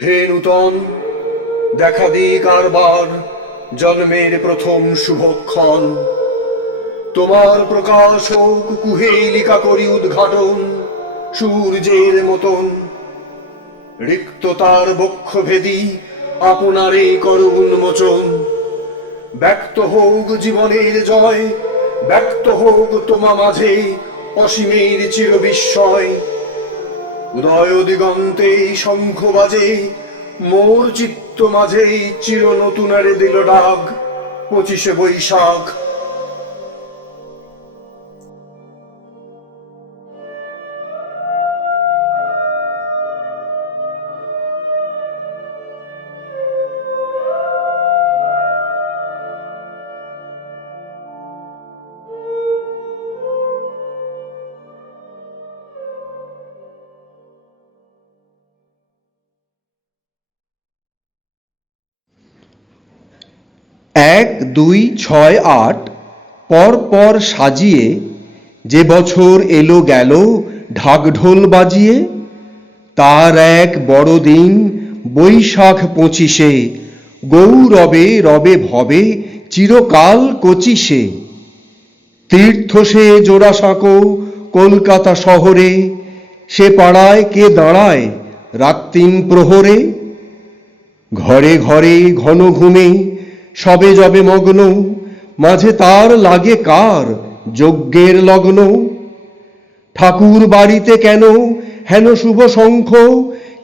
হে নূতন, দেখা দিই কারবার জন্মের প্রথম শুভক্ষণ। তোমার প্রকাশ হোক কুহেলিকা করি উদ্ঘাটন সূর্যের মতন। রিক্ততার বক্ষ ভেদি আপনারে করো উন্মোচন। ব্যক্ত হোক জীবনের জয়, ব্যক্ত হোক তোমা মাঝে অসীমের চির বিস্ময়। উদয় দিগন্তে শঙ্খ বাজে, মোর চিত্ত মাঝে চির নতুনারে দিল ডাক 25শে বৈশাখ। এক দুই ছয় আট পর পর সাজিয়ে যে বছর এলো গেল ঢাকঢোল বাজিয়ে, তার এক বড় দিন বৈশাখ 25শে, গৌরবে রবে ভবে চিরকাল 25শে। তীর্থ সে জোড়াসাঁকো কলকাতা শহরে, সে পাড়ায় কে দাঁড়ায় রাত্রিন প্রহরে। ঘরে ঘরে ঘন ঘুমে সবে যবে মগ্ন, মাঝে তার লাগে কার যজ্ঞের লগ্ন। ঠাকুর বাড়িতে কেন হেন শুভ শঙ্খ,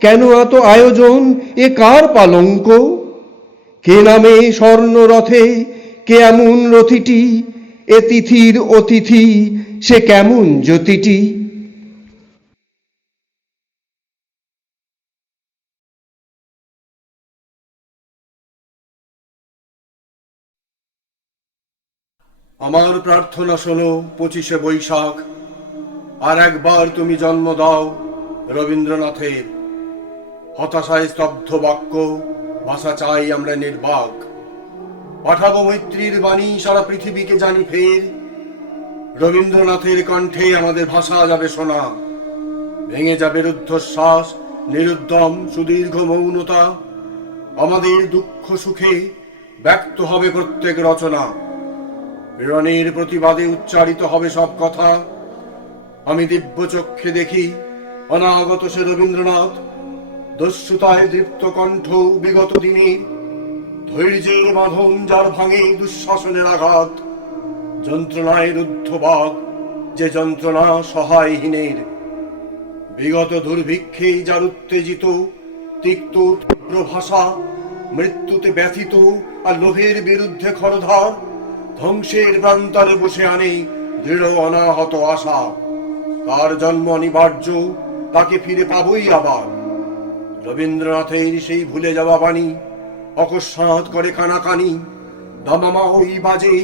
কেন এত আয়োজন এ কার পালঙ্ক। কে নামে স্বর্ণ রথে, কে এমন রথিটি, এ তিথির অতিথি সে কেমন জ্যোতিটি। আমার প্রার্থনা শোনো 25শে বৈশাখ, আর একবার তুমি জন্ম দাও রবীন্দ্রনাথের। হতাশায় স্তব্ধ বাক্য, ভাষা চাই আমরা নির্বাক। পাঠাবো মৈত্রীর বাণী সারা পৃথিবীকে জানি ফের। রবীন্দ্রনাথের কণ্ঠে আমাদের ভাষা যাবে শোনা। ভেঙে যাবে রুদ্ধশ্বাস, নিরুদ্যম সুদীর্ঘ মৌনতা। আমাদের দুঃখ সুখে ব্যক্ত হবে প্রত্যেক রচনা। প্রেরণের প্রতিবাদে উচ্চারিত হবে সব কথা। আমি দিব্য চক্ষে দেখি অনাগত সে রবীন্দ্রনাথ, দস্যুতায় দৃপ্ত কণ্ঠ বিগত দিনে। ধৈর্যের বাঁধন যার ভাঙে দুঃশাসনের আঘাত, যন্ত্রণায় রুদ্ধ বাক যে যন্ত্রণা সহায়হীনের। বিগত দুর্ভিক্ষে যার উত্তেজিত তিক্ত তীব্র ভাষা, মৃত্যুতে ব্যথিত আর লোভের বিরুদ্ধে খরধার। ধ্বংসের প্রান্তরে বসে আনে দৃঢ় অনাহত আশা। তার জন্ম অনিবার্য, তাকে ফিরে পাবই আবার। রবীন্দ্রনাথের সেই ভুলে যাওয়া বাণী অকস্মাৎ করে কানাকানি। দামামা ওই বাজে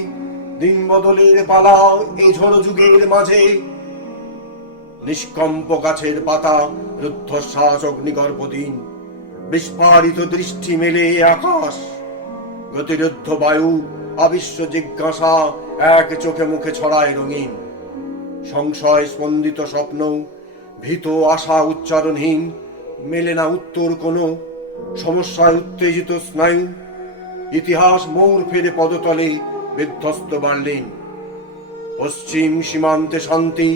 দিন বদলের পালা এই ঝড় যুগের মাঝে। নিষ্কম্প গাছের পাতা, রুদ্ধশ্বাস অগ্নিগর্ভ দিন। বিস্ফারিত দৃষ্টি মেলে আকাশ, গতিরুদ্ধ বায়ু আবিশ্ব জিজ্ঞাসা এক চোখে মুখে ছড়ায় রঙিন। সংশয় স্পন্দিত স্বপ্ন, ভীত আশা উচ্চারণহীন। মেলে না উত্তর কোনো, সমস্যায় উত্তেজিত স্নায়ু। ইতিহাস মোড় ফেরে পদতলে বিধ্বস্ত বার্লিন। পশ্চিম সীমান্তে শান্তি,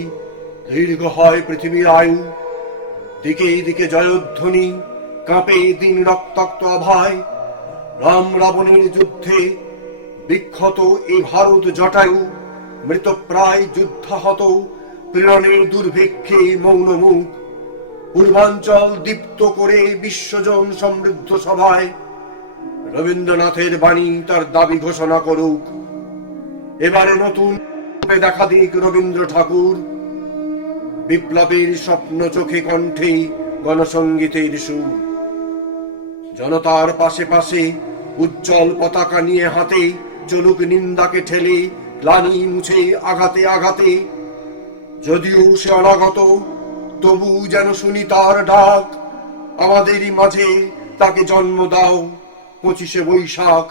দীর্ঘ হয় পৃথিবীর আয়ু। দিকে দিকে জয়ধ্বনি, কাঁপে দিন রক্তাক্ত আভায়। রাম রাবণের যুদ্ধে বিক্ষত এই ভারত জটায়ু। মৃতপ্রায় যুদ্ধাহত প্রেরণের দুর্ভিক্ষে মৌন মুখ। পূর্বাঞ্চল দীপ্ত করে বিশ্বজন সমৃদ্ধ সভায় রবীন্দ্রনাথের বাণী তার দাবি ঘোষণা করুক। এবারে নতুন দেখা দিক রবীন্দ্র ঠাকুর। বিপ্লবের স্বপ্ন চোখে কণ্ঠে গণসঙ্গীতের সুর। জনতার পাশে পাশে উজ্জ্বল পতাকা নিয়ে হাতে চলুক নিন্দাকে ঠেলে, গ্লানি মুছে আঘাতে আঘাতে। যদিও সে অনাগত, তবু যেন শুনি তার ডাক। আমাদেরই মাঝে তাকে জন্ম দাও 25শে বৈশাখ।